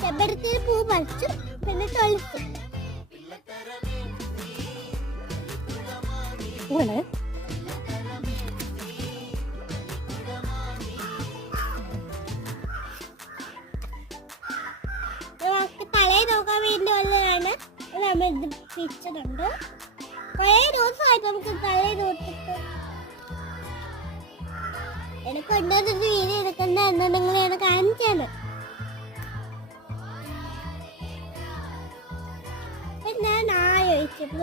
ചെമ്പരത്തി പൂ പറിച്ചു, പിന്നെ തൊളിച്ചു. തലേ നോക്കാൻ വേണ്ടി വന്നതാണ്. നമ്മൾ ഇത് പിടിച്ചിട്ടുണ്ട്. കുറേ ദിവസമായിട്ട് നമുക്ക് തലേ നോക്കിട്ട് എനിക്ക് കൊണ്ടുവന്നിട്ട് വീഡിയോ എടുക്കണ്ട എന്നുണ്ടെങ്കിലാണ് കാണിച്ചാണ്. പിന്നെ നായ ഒഴിച്ചിട്ട്